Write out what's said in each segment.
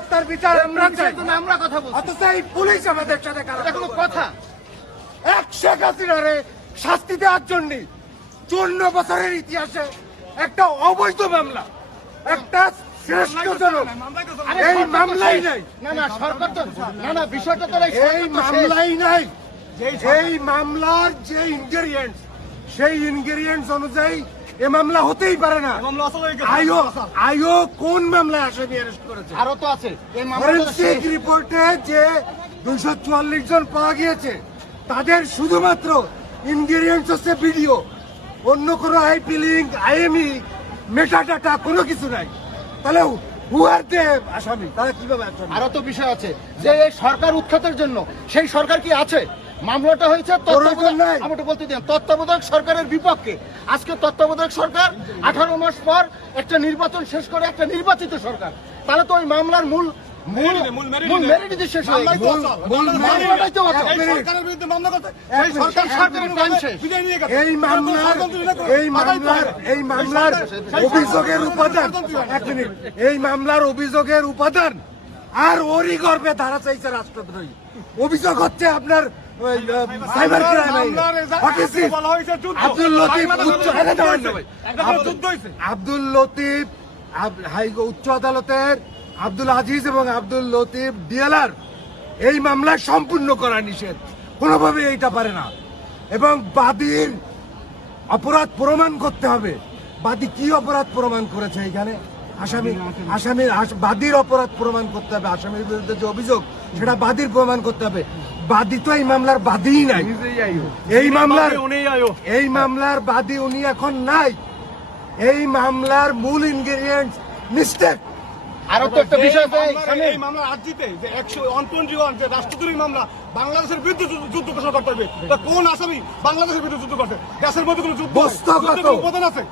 গণহত্যার বিচার আমরা চাই, আমরা কথা বলছি, অথচ এই পুলিশ আমাদের সাথে এটা কোনো কথা? এক শেখ হাসিনারে শাস্তি দেওয়ার জন্য 54 বছরের ইতিহাসে একটা অবৈধ মামলা, একটা শ্রেষ্ঠজনক এই মামলাই নাই। না সরকার তো না বিষয়টা তো এই মামলাই নাই। এই মামলার যে ইনগ্রেডিয়েন্টস, সেই ইনগ্রেডিয়েন্টস অনুযায়ী এ মামলা হতেই পারে না। আইও কোন মামলায় আসামি অ্যারেস্ট করেছে? আরো তো আছে এই ফরেনসিক রিপোর্টে যে 244 জন পাওয়া গিয়েছে, তাদের শুধুমাত্র ইনগ্রেডিয়েন্টস হচ্ছে ভিডিও, অন্য কোনো আইপি লিঙ্ক, আইএমই, মেটাডাটা কোনো কিছু নাই। তাহলে হু আর দে আসামি? তারা কিভাবে আসামি? আরো তো বিষয় আছে যে এই সরকার উৎখাতের জন্য সেই সরকার কি আছে? মামলাটা হয়েছে তত্ত্বাবধায়ক সরকারের বিপক্ষে। আজকে তত্ত্বাবধায়ক সরকার 18 মাস পর একটা নির্বাচন শেষ করে একটা নির্বাচিত সরকার, তাহলে তো ওই মামলার মূল মেরিট শেষ হয়ে গেছে। এই মামলার অভিযোগের উপাদান আর ওরই গর্বে ধারা চাইছে রাষ্ট্রদ্রোহী। অভিযোগ হচ্ছে আপনার সাইবার ক্রাইম, আব্দুল লতিফ উচ্চ আদালতের আব্দুল আজিজ এবং আব্দুল লতিফ ডিএলআর এই মামলা সম্পূর্ণ করা নিষেধ, কোনোভাবে এইটা পারে না। এবং বাদীর অপরাধ প্রমাণ করতে হবে। বাদী কি অপরাধ প্রমাণ করেছে? এখানে বাদীর অপরাধ প্রমাণ করতে হবে। আসামির বিরুদ্ধে যে অভিযোগ, সেটা বাদীর প্রমাণ করতে হবে। বাদী তো এই মামলার বাদীই নাই। এই মামলার বাদী উনি এখন নাই। এই মামলার মূল ইনগ্রেডিয়েন্টস মিস্টেক। আরো তো একটা বিষয় আছে, এই মামলা আর্জিতে যে 121 যে রাষ্ট্রদ্রোহী মামলা, বাংলাদেশের বিরুদ্ধে যুদ্ধ ঘোষণা করতে হবে। কোন আসামি বাংলাদেশের বিরুদ্ধে যুদ্ধ করতে? দেশের মধ্যে কোনো যুদ্ধ উপাদান আছে?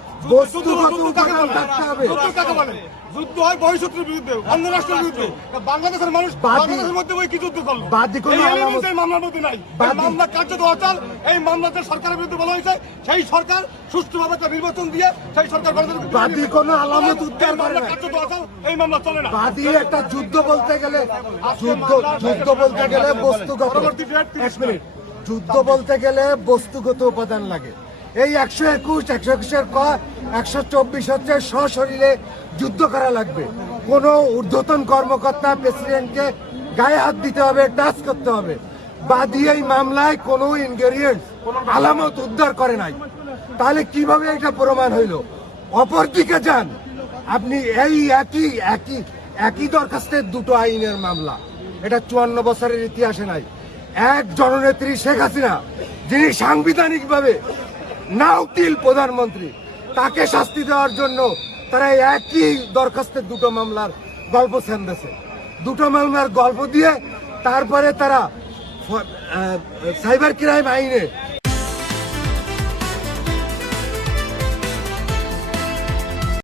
যুদ্ধ হয় বহিঃশত্রুর বিরুদ্ধে, অন্য রাষ্ট্রের বিরুদ্ধে। বাংলাদেশের মানুষ বাংলাদেশের মধ্যে ওই কি যুদ্ধ করলো? এই মামলার মধ্যে নাই। এই মামলা কার্যত অচল। এই মামলাতে সরকারের বিরুদ্ধে বলা হয়েছে সেই সরকার সুষ্ঠুভাবে একটা নির্বাচন দিয়ে সেই সরকার বাদী কোনো আলামত উদ্ধার করে না। কার্যত অচল, এই মামলা চলে না। বাদী একটা যুদ্ধ বলতে গেলে বস্তুগত উপাদান লাগে। এই 121 ক 124 হচ্ছে সশরীরে যুদ্ধ করা লাগবে। কোন ঊর্ধ্বতন কর্মকর্তা প্রেসিডেন্টকে গায়ে হাত দিতে হবে, টাচ করতে হবে। বাদী এই মামলায় কোনো ইনগ্রেডিয়েন্টস, আলামত উদ্ধার করে নাই। তাহলে কিভাবে এটা প্রমাণ হইল? অপরদিকে যান আপনি, এই একই দরখাস্তের দুটো আইনের মামলা। এটা 54 বছরের ইতিহাসে নাই। এক জননেত্রী শেখ হাসিনা, যিনি সাংবিধানিকভাবে নাউটিল প্রধানমন্ত্রী, তাকে শাস্তি দেওয়ার জন্য তারা একই দরখাস্তের দুটো মামলার গল্প ছেন্দেছে। দুটো মামলার গল্প দিয়ে তারপরে তারা সাইবার ক্রাইম আইনে